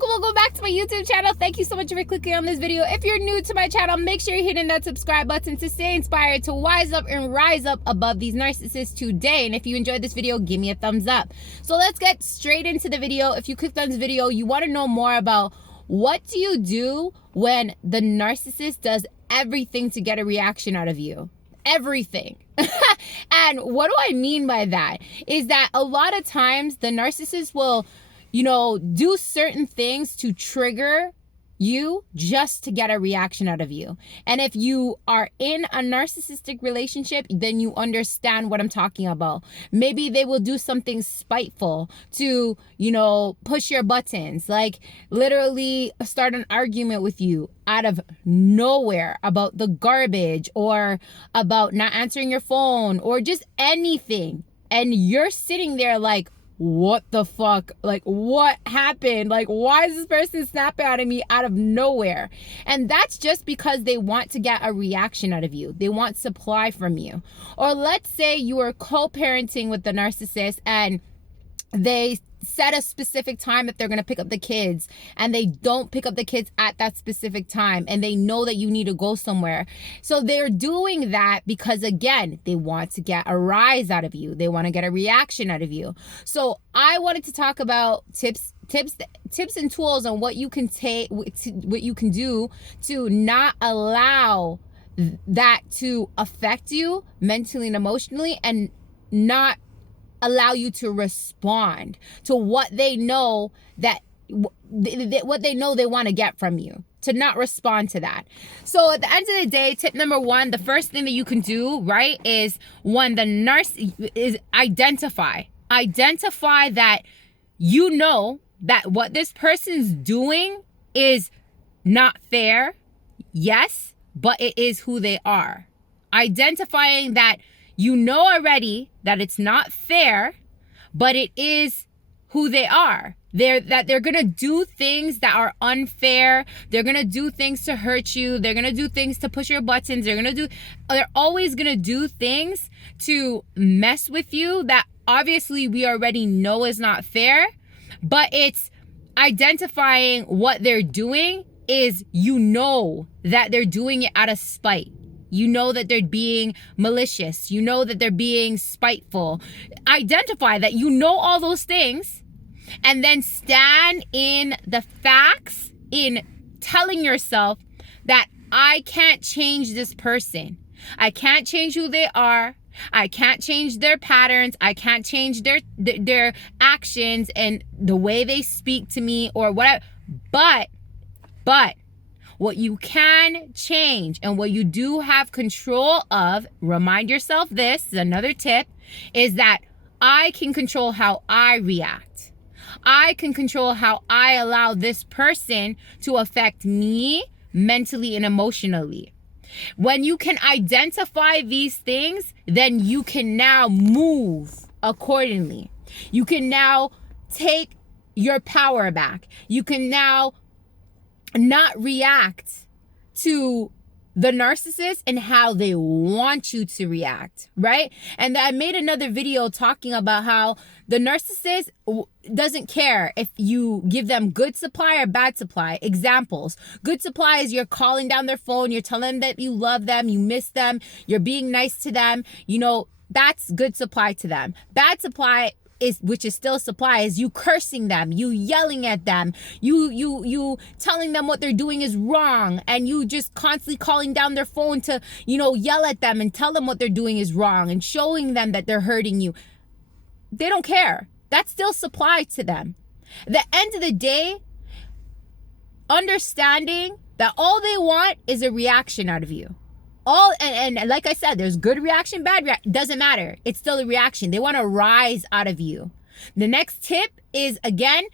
welcome back to my YouTube channel. Thank you so much for clicking on this video. If you're new to my channel, make sure you're hitting that subscribe button to stay inspired to wise up and rise up above these narcissists today. And if you enjoyed this video, give me a thumbs up. So let's get straight into the video. If you clicked on this video, you want to know more about what do you do when the narcissist does everything to get a reaction out of you. Everything. And what do I mean by that is that a lot of times the narcissist will do certain things to trigger you just to get a reaction out of you. And if you are in a narcissistic relationship, then you understand what I'm talking about. Maybe they will do something spiteful to, push your buttons, like literally start an argument with you out of nowhere about the garbage or about not answering your phone or just anything. And you're sitting there like, what the fuck? Like, what happened? Like, why is this person snapping at me out of nowhere? And that's just because they want to get a reaction out of you. They want supply from you. Or let's say you are co-parenting with the narcissist and they set a specific time that they're going to pick up the kids and they don't pick up the kids at that specific time and they know that you need to go somewhere. So they're doing that because, again, they want to get a rise out of you. They want to get a reaction out of you. So I wanted to talk about tips and tools on what you can what you can do to not allow that to affect you mentally and emotionally and not allow you to respond to what they know what they know they want to get from you, to not respond to that. So at the end of the day, tip number one, the first thing that you can do, right, is when is identify that that what this person's doing is not fair, yes, but it is who they are. Identifying that already that it's not fair, but it is who they are. They're going to do things that are unfair. They're going to do things to hurt you. They're going to do things to push your buttons. They're always going to do things to mess with you that obviously we already know is not fair, but it's identifying what they're doing is that they're doing it out of spite. You know that they're being malicious. You know that they're being spiteful. Identify that all those things and then stand in the facts in telling yourself that I can't change this person. I can't change who they are. I can't change their patterns. I can't change their actions and the way they speak to me or whatever. But what you can change and what you do have control of, remind yourself this is another tip, is that I can control how I react. I can control how I allow this person to affect me mentally and emotionally. When you can identify these things, then you can now move accordingly. You can now take your power back. You can now not react to the narcissist and how they want you to react, right? And I made another video talking about how the narcissist doesn't care if you give them good supply or bad supply. Examples. Good supply is you're calling down their phone, you're telling them that you love them, you miss them, you're being nice to them. That's good supply to them. Bad supply which is still supply, is you cursing them, you yelling at them, you telling them what they're doing is wrong, and you just constantly calling down their phone to, yell at them and tell them what they're doing is wrong and showing them that they're hurting you. They don't care. That's still supply to them. At the end of the day, understanding that all they want is a reaction out of you. And like I said, there's good reaction, bad reaction, doesn't matter. It's still a reaction. They want to rise out of you. The next tip is, again,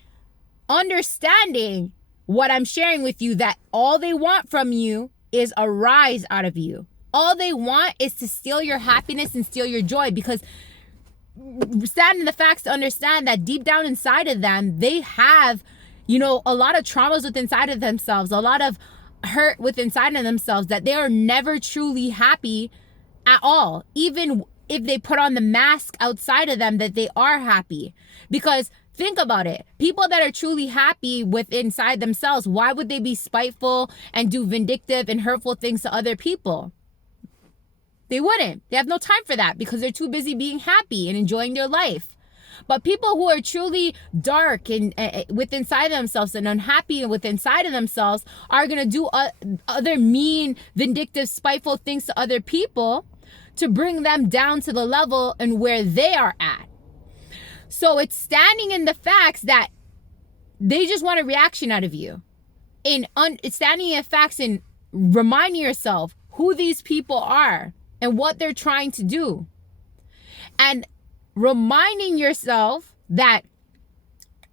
understanding what I'm sharing with you, that all they want from you is a rise out of you. All they want is to steal your happiness and steal your joy, because stand in the facts to understand that deep down inside of them, they have, a lot of traumas within inside of themselves, a lot of hurt within inside of themselves, that they are never truly happy at all, even if they put on the mask outside of them that they are happy. Because Think about it. People that are truly happy with inside themselves, why would they be spiteful and do vindictive and hurtful things to other people? They wouldn't. They have no time for that because they're too busy being happy and enjoying their life. But people who are truly dark and with inside themselves and unhappy with inside of themselves are going to do other mean, vindictive, spiteful things to other people to bring them down to the level and where they are at. So it's standing in the facts that they just want a reaction out of you. It's standing in facts and reminding yourself who these people are and what they're trying to do. And reminding yourself that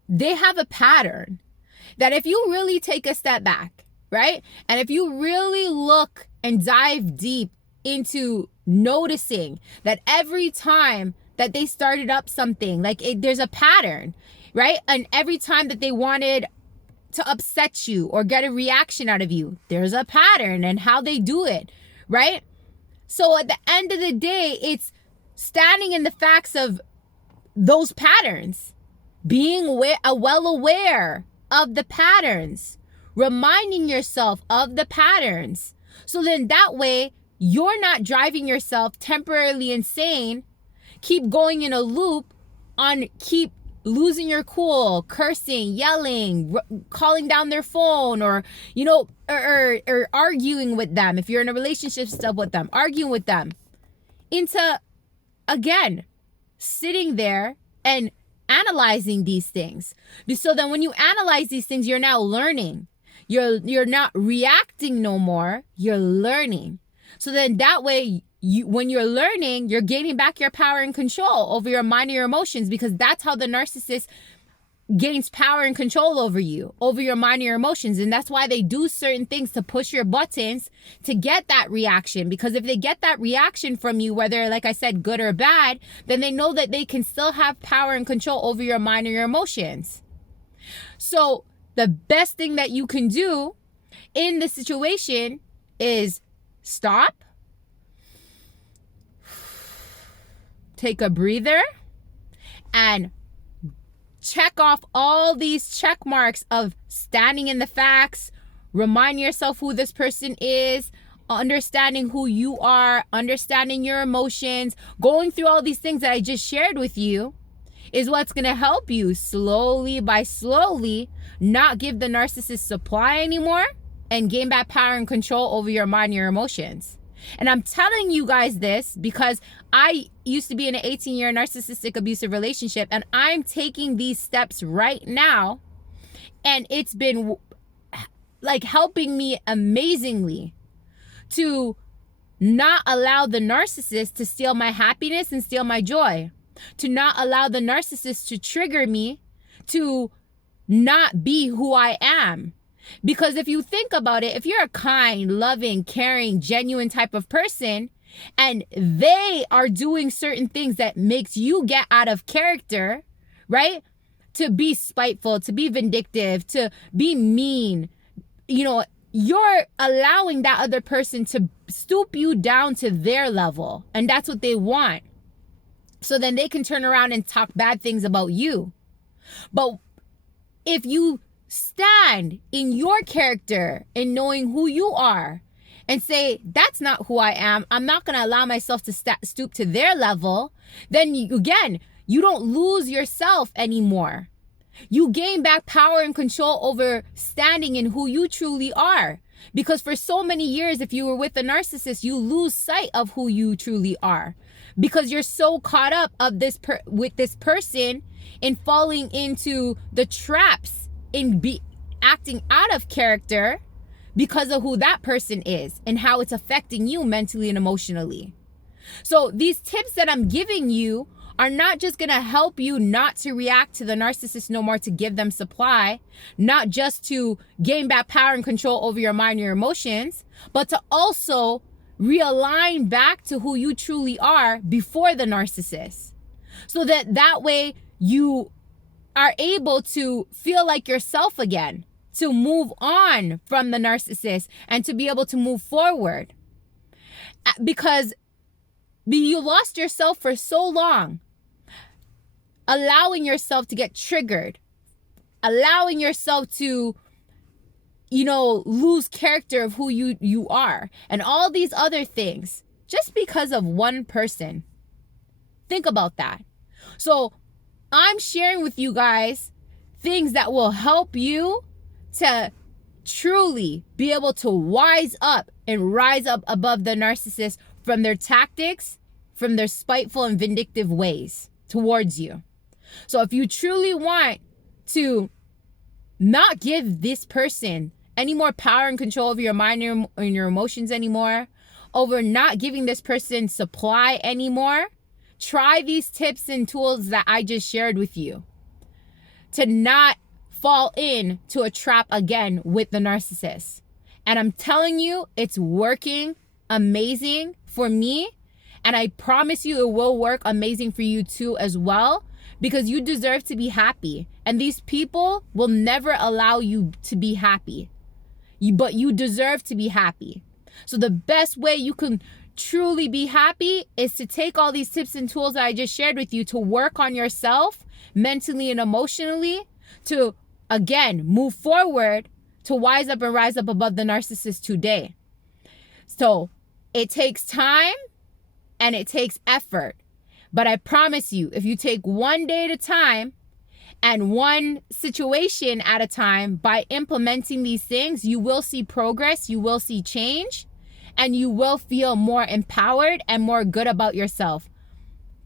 they have a pattern, that if you really take a step back, right? And if you really look and dive deep into noticing that every time that they started up something, there's a pattern, right? And every time that they wanted to upset you or get a reaction out of you, there's a pattern and how they do it, right? So at the end of the day, it's standing in the facts of those patterns, being well aware of the patterns, reminding yourself of the patterns. So then that way, you're not driving yourself temporarily insane, keep going in a loop keep losing your cool, cursing, yelling, calling down their phone, or, or arguing with them. If you're in a relationship stuff with them, arguing with them into, again, sitting there and analyzing these things. So then when you analyze these things, you're now learning. You're not reacting no more. You're learning. So then that way, when you're learning, you're gaining back your power and control over your mind and your emotions, because that's how the narcissist gains power and control over you, over your mind and your emotions. And that's why they do certain things to push your buttons to get that reaction. Because if they get that reaction from you, whether, like I said, good or bad, then they know that they can still have power and control over your mind and your emotions. So the best thing that you can do in this situation is stop, take a breather, and check off all these check marks of standing in the facts, remind yourself who this person is, understanding who you are, understanding your emotions, going through all these things that I just shared with you is what's going to help you slowly by slowly not give the narcissist supply anymore and gain back power and control over your mind and your emotions. And I'm telling you guys this because I used to be in an 18-year narcissistic abusive relationship, and I'm taking these steps right now, and it's been helping me amazingly to not allow the narcissist to steal my happiness and steal my joy, to not allow the narcissist to trigger me to not be who I am. Because if you think about it, if you're a kind, loving, caring, genuine type of person, and they are doing certain things that makes you get out of character, right? To be spiteful, to be vindictive, to be mean, you're allowing that other person to stoop you down to their level. And that's what they want. So then they can turn around and talk bad things about you. But if you stand in your character and knowing who you are and say, that's not who I am, I'm not going to allow myself to stoop to their level, then you don't lose yourself anymore. You gain back power and control over standing in who you truly are. Because for so many years, if you were with a narcissist, you lose sight of who you truly are. Because you're so caught up with this person and falling into the traps in acting out of character because of who that person is and how it's affecting you mentally and emotionally. So these tips that I'm giving you are not just going to help you not to react to the narcissist no more, to give them supply, not just to gain back power and control over your mind and your emotions, but to also realign back to who you truly are before the narcissist. So that way you are able to feel like yourself again, to move on from the narcissist and to be able to move forward. Because you lost yourself for so long. allowing yourself to get triggered, allowing yourself to, lose character of who you are, and all these other things, just because of one person. Think about that. So I'm sharing with you guys things that will help you to truly be able to wise up and rise up above the narcissist from their tactics, from their spiteful and vindictive ways towards you. So if you truly want to not give this person any more power and control over your mind and your emotions anymore, over not giving this person supply anymore, try these tips and tools that I just shared with you to not fall in to a trap again with the narcissist. And I'm telling you, it's working amazing for me. And I promise you it will work amazing for you too as well, because you deserve to be happy. And these people will never allow you to be happy. But you deserve to be happy. So the best way you can truly be happy is to take all these tips and tools that I just shared with you to work on yourself mentally and emotionally, to again move forward, to wise up and rise up above the narcissist today. So it takes time and it takes effort, but I promise you, if you take one day at a time and one situation at a time, by implementing these things, you will see progress, you will see change, and you will feel more empowered and more good about yourself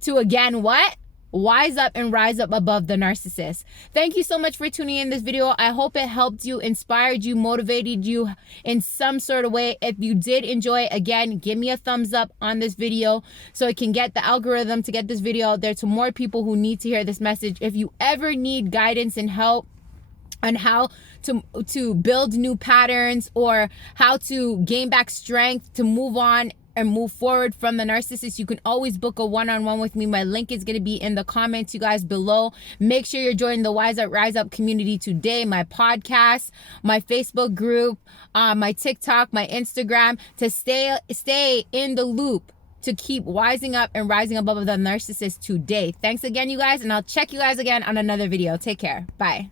to, again, what? Wise up and rise up above the narcissist. Thank you so much for tuning in this video. I hope it helped you, inspired you, motivated you in some sort of way. If you did enjoy, again, give me a thumbs up on this video so it can get the algorithm to get this video out there to more people who need to hear this message. If you ever need guidance and help on how to build new patterns, or how to gain back strength to move on and move forward from the narcissist, you can always book a one-on-one with me. My link is going to be in the comments, you guys, below. Make sure you're joining the Wise Up Rise Up community today, my podcast, my Facebook group, my TikTok, my Instagram, to stay in the loop, to keep wising up and rising above the narcissist today. Thanks again, you guys, and I'll check you guys again on another video. Take care. Bye.